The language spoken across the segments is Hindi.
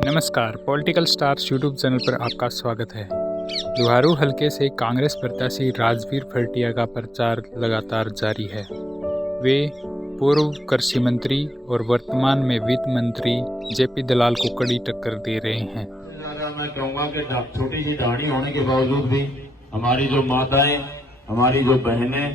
नमस्कार, पॉलिटिकल स्टार्स यूट्यूब चैनल पर आपका स्वागत है। लुहारू हलके से कांग्रेस प्रत्याशी राजवीर फरटिया का प्रचार लगातार जारी है। वे पूर्व कृषि मंत्री और वर्तमान में वित्त मंत्री जेपी दलाल को कड़ी टक्कर दे रहे हैं। मैं कहूँगा कि छोटी सी दाढ़ी होने के बावजूद भी हमारी जो माताएं, हमारी जो बहनें,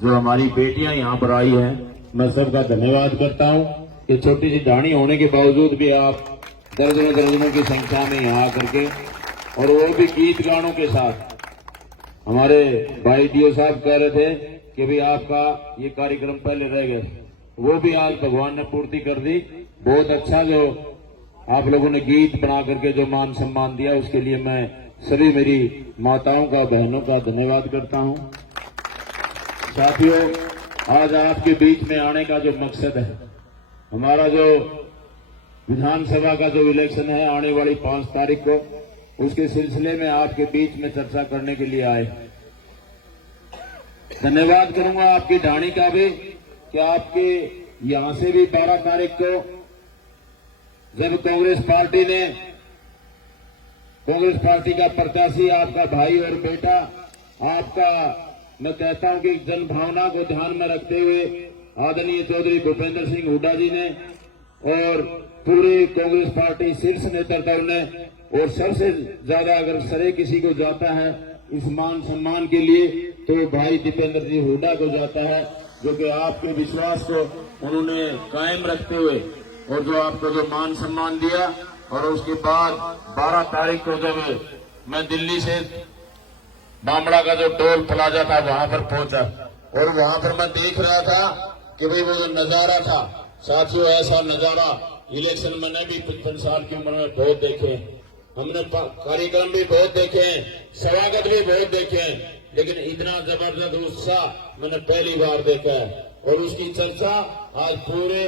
जो हमारी बेटियां यहाँ पर आई हैं, मैं सबका धन्यवाद करता हूँ कि छोटी सी दाढ़ी होने के बावजूद भी आप दर्जनों की संख्या में यहाँ आकर के, और वो भी गीत गानों के साथ। हमारे भाई डीओ साहब कह रहे थे कि भाई आपका ये कार्यक्रम पहले रह गए, वो भी आज भगवान ने पूर्ति कर दी। बहुत अच्छा जो आप लोगों ने गीत बना करके जो मान सम्मान दिया, उसके लिए मैं सभी मेरी माताओं का, बहनों का धन्यवाद करता हूं। साथियों, आज आपके बीच में आने का जो मकसद है, हमारा जो विधानसभा का जो इलेक्शन है आने वाली 5 तारीख को, उसके सिलसिले में आपके बीच में चर्चा करने के लिए आए। धन्यवाद करूंगा आपकी ढाणी का भी कि आपके यहां से भी 12 तारीख को जब कांग्रेस पार्टी का प्रत्याशी, आपका भाई और बेटा, आपका, मैं कहता हूं कि जन भावना को ध्यान में रखते हुए आदरणीय चौधरी भूपेंद्र सिंह हुड्डा जी ने और पूरे कांग्रेस पार्टी शीर्ष नेतृत्व ने, और सबसे ज्यादा अगर श्रेय किसी को जाता है इस मान सम्मान के लिए तो भाई दीपेंद्र जी हुड्डा को जाता है, जो कि आपके विश्वास को उन्होंने कायम रखते हुए और जो आपको जो मान सम्मान दिया। और उसके बाद 12 तारीख को जब मैं दिल्ली से बामड़ा का जो टोल प्लाजा था वहां पर पहुंचा, और वहां पर मैं देख रहा था कि भाई वो जो नजारा था, साथियों, ऐसा नजारा इलेक्शन मैंने भी 55 साल की उम्र में बहुत देखे, हमने कार्यक्रम भी बहुत देखे हैं, स्वागत भी बहुत देखे हैं, लेकिन इतना जबरदस्त उत्साह मैंने पहली बार देखा है। और उसकी चर्चा आज पूरे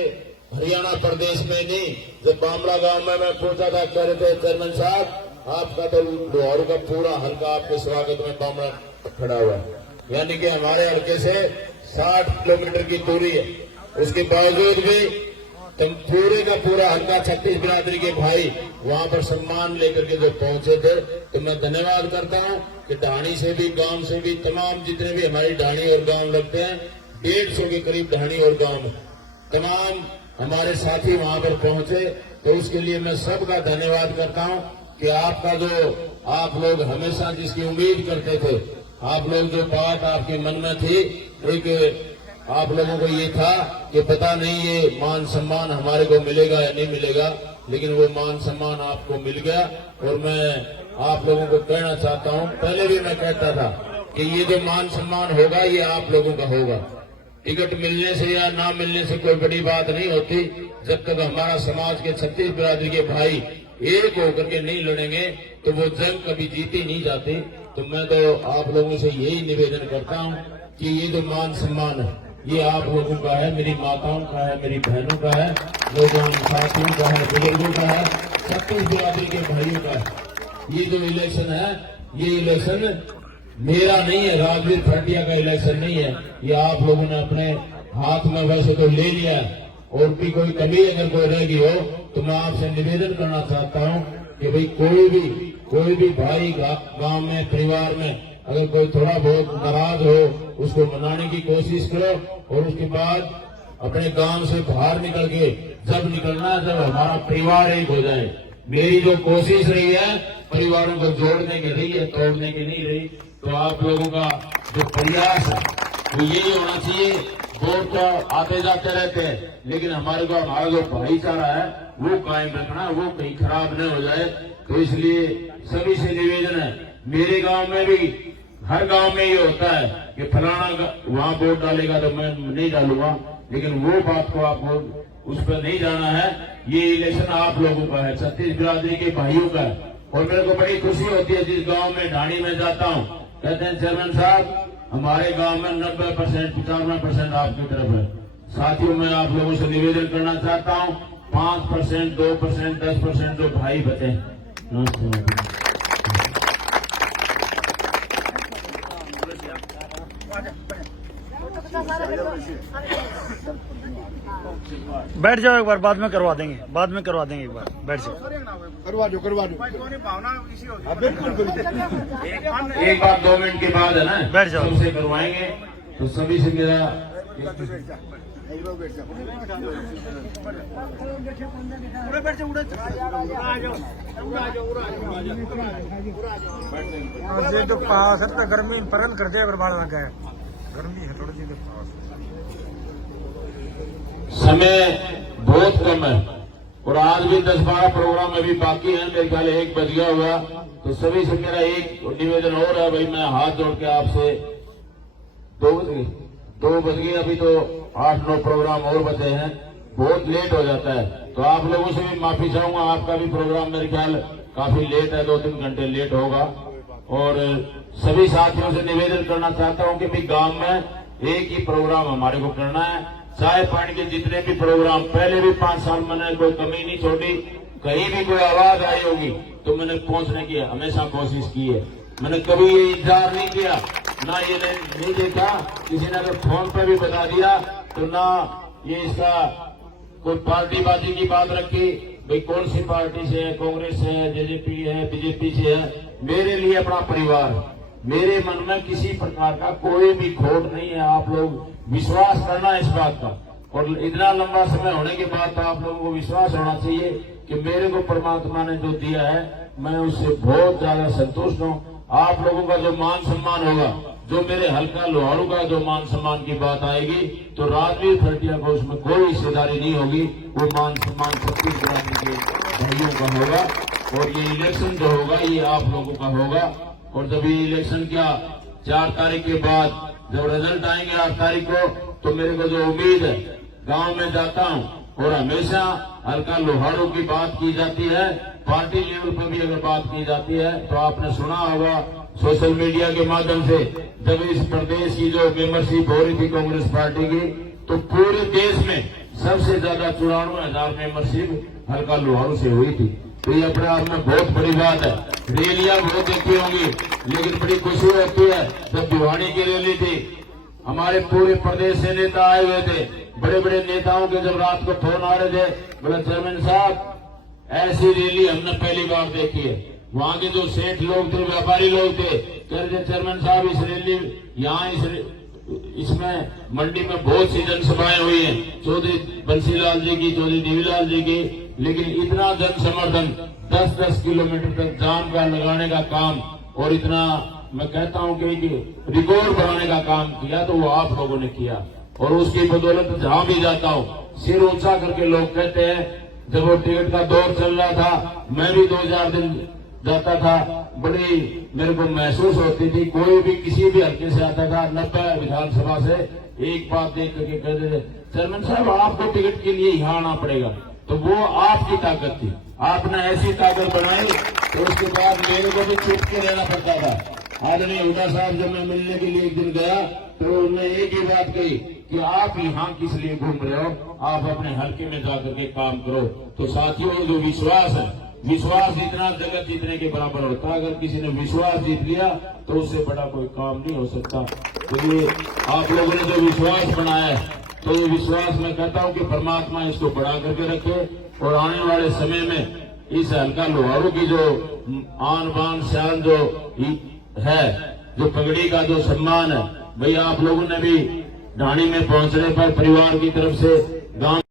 हरियाणा प्रदेश में नहीं, जब बामड़ा गांव में मैं पहुंचा था, कह रहे थे चेयरमैन साहब आपका तो लुहारू का पूरा हल्का आपके स्वागत में बामड़ा खड़ा हुआ है, यानी कि हमारे हल्के से 60 किलोमीटर की दूरी है, उसके बावजूद भी तुम पूरे का पूरा हल्का 36 बिरादरी के भाई वहां पर सम्मान लेकर के जो पहुंचे थे, तो मैं धन्यवाद करता हूं कि ढाणी से भी, गांव से भी, तमाम जितने भी हमारी ढाणी और गांव लगते हैं, 150 के करीब ढाणी और गांव, तमाम हमारे साथी वहां पर पहुंचे। तो उसके लिए मैं सबका धन्यवाद करता हूं कि आपका जो, आप लोग हमेशा जिसकी उम्मीद करते थे, आप लोग जो बात आपके मन में थी, एक आप लोगों को ये था कि पता नहीं ये मान सम्मान हमारे को मिलेगा या नहीं मिलेगा, लेकिन वो मान सम्मान आपको मिल गया। और मैं आप लोगों को कहना चाहता हूं, पहले भी मैं कहता था कि ये जो मान सम्मान होगा ये आप लोगों का होगा। टिकट मिलने से या ना मिलने से कोई बड़ी बात नहीं होती, जब तक हमारा समाज के 36 बिरादरी के भाई एक होकर के नहीं लड़ेंगे तो वो जंग कभी जीती नहीं जाती। तो मैं तो आप लोगों से यही निवेदन करता हूं कि ये जो मान सम्मान है ये आप लोगों का है, मेरी माताओं का है, मेरी बहनों का है, नौजवान साथियों का है, बुजुर्गों का है, 36 बिरादरी के भाइयों का है। ये जो इलेक्शन है, ये इलेक्शन मेरा नहीं है, राजवीर फरटिया का इलेक्शन नहीं है, ये आप लोगों ने अपने हाथ में वैसे तो ले लिया है। और भी कोई कमी अगर कोई रह गई हो तो मैं आपसे निवेदन करना चाहता हूं कि भाई कोई भी भाई गांव में, परिवार में अगर कोई थोड़ा बहुत नाराज हो, उसको मनाने की कोशिश करो, और उसके बाद अपने गांव से बाहर निकल के जब निकलना, जब हमारा परिवार एक हो जाए। मेरी जो कोशिश रही है परिवारों को जोड़ने की रही है, तोड़ने की नहीं रही। तो आप लोगों का जो प्रयास है वो यही होना चाहिए। वोट तो आते जाते रहते हैं, लेकिन हमारा जो भाईचारा है वो कायम रखना, वो कहीं खराब न हो जाए। तो इसलिए सभी से निवेदन है, मेरे गांव में भी, हर गांव में ये होता है कि फलाना वहां वोट डालेगा तो मैं नहीं डालूंगा, लेकिन वो बात को आप उस पर नहीं जाना है। ये इलेक्शन आप लोगों का है, 36 बिरादरी के भाइयों का है। और मेरे को बड़ी खुशी होती है जिस गांव में ढाणी में जाता हूं, कहते हैं चेयरमैन साहब हमारे गांव में 90%, 95% आपकी तरफ है। साथियों, मैं आप लोगों से निवेदन करना चाहता हूं, 5%, 2%, 10% जो भाई बचे। नमस्कार। बैठ जाओ एक बार, बाद में करवा देंगे एक बार, बैठ जाओ। करवा दो बिल्कुल एक बार 2 मिनट के बाद है ना बैठ जाओ। सबसे करवाएंगे। तो सभी से मेरा ये तो पास है तो गर्मी परन कर दिया, बाल लग गया, गर्मी है थोड़ी सी पास। समय बहुत कम है और आज भी 10-12 प्रोग्राम अभी बाकी हैं। मेरे ख्याल 1 बज गया हुआ। तो सभी से मेरा एक निवेदन और है भाई, मैं हाथ जोड़ के आपसे 2 बज गए अभी तो 8-9 प्रोग्राम और बचे हैं, बहुत लेट हो जाता है। तो आप लोगों से भी माफी चाहूंगा, आपका भी प्रोग्राम मेरे ख्याल काफी लेट है, 2-3 घंटे लेट होगा। और सभी साथियों से निवेदन करना चाहता हूं कि भी गांव में एक ही प्रोग्राम हमारे को करना है। चाय पानी के जितने भी प्रोग्राम पहले भी 5 साल मैंने कोई कमी नहीं छोड़ी, कहीं भी कोई आवाज आई होगी तो मैंने पहुंचने की हमेशा कोशिश की है। मैंने कभी ये इंतजार नहीं किया, ना ये नहीं देखा किसी ने अगर फोन पर भी बता दिया तो ना ये इसका कोई पार्टीबाजी की बात रखी, भाई कौन सी पार्टी से है, कांग्रेस से है, जेजेपी है, बीजेपी से है। मेरे लिए अपना परिवार, मेरे मन में किसी प्रकार का कोई भी खोट नहीं है। आप लोग विश्वास करना इस बात का, और इतना लंबा समय होने के बाद तो आप लोगों को विश्वास होना चाहिए कि मेरे को परमात्मा ने जो दिया है मैं उससे बहुत ज्यादा संतुष्ट हूँ। आप लोगों का जो मान सम्मान होगा, जो मेरे हल्का लोहारू का जो मान सम्मान की बात आएगी, तो राजवीर खरटिया को उसमें कोई हिस्सेदारी नहीं होगी। वो मान सम्मान छत्तीसगढ़ के भाइयों का होगा और ये इलेक्शन जो होगा ये आप लोगों का होगा। और जब ये इलेक्शन क्या 4 तारीख के बाद जब रिजल्ट आएंगे 8 तारीख को, तो मेरे को जो उम्मीद है, गांव में जाता हूं और हमेशा हल्का लोहारू की बात की जाती है, पार्टी लेवल पर भी अगर बात की जाती है तो आपने सुना होगा सोशल मीडिया के माध्यम से, जब इस प्रदेश की जो मेंबरशिप हो रही थी कांग्रेस पार्टी की, तो पूरे देश में सबसे ज्यादा 94,000 मेंबरशिप हल्का लोहारू से हुई थी। तो ये अपने आप में बहुत बड़ी बात है। रैलियां बहुत देखी होंगी, लेकिन बड़ी खुशी होती है जब भिवानी की रैली थी, हमारे पूरे प्रदेश से नेता आए हुए थे। बड़े बड़े नेताओं के जब रात को फोन आ रहे थे, बोले चेयरमैन साहब ऐसी रैली हमने पहली बार देखी है। वहां के जो सेठ लोग थे, व्यापारी लोग थे, कह रहे थे चेयरमैन साहब इस रैली यहाँ इसमें मंडी में बहुत सी जनसभाएं हुई हैं, चौधरी बंसीलाल जी की, चौधरी देवीलाल जी की, लेकिन इतना जन समर्थन 10-10 किलोमीटर तक जाम का लगाने का काम और इतना मैं कहता हूं कि रिकॉर्ड बनाने का काम किया तो वो आप लोगों ने किया। और उसकी बदौलत जहां भी जाता हूं सिर ऊंचा करके लोग कहते हैं, जब वो टिकट का दौर चल रहा था मैं भी 2-4 दिन जाता था, बड़ी मेरे को महसूस होती थी। कोई भी किसी भी हल्के से आता था 90 विधानसभा से, एक बात देख करके कहते थे चेयरमैन साहब आपको टिकट के लिए यहाँ आना पड़ेगा। तो वो आपकी ताकत थी, आपने ऐसी ताकत बनाई तो उसके बाद मेरे को भी चुप के रहना पड़ता था। आदरणीय हुड्डा साहब जब मैं मिलने के लिए एक दिन गया तो उन्होंने एक ही बात कही कि आप यहाँ किस लिए घूम रहे हो, आप अपने हल्के में जाकर के काम करो। तो साथियों जो विश्वास है, विश्वास जितना जगत जीतने के बराबर होता है। अगर किसी ने विश्वास जीत लिया तो उससे बड़ा कोई काम नहीं हो सकता। तो ये आप लोगों ने जो विश्वास बनाया है, तो ये विश्वास मैं कहता हूँ कि परमात्मा इसको बढ़ा करके रखे और आने वाले समय में इस हल्का लोहारू की जो आन बान शान जो है, जो पगड़ी का जो सम्मान है, भाई आप लोगों ने भी ढाणी में पहुंचने पर परिवार की तरफ से, गांव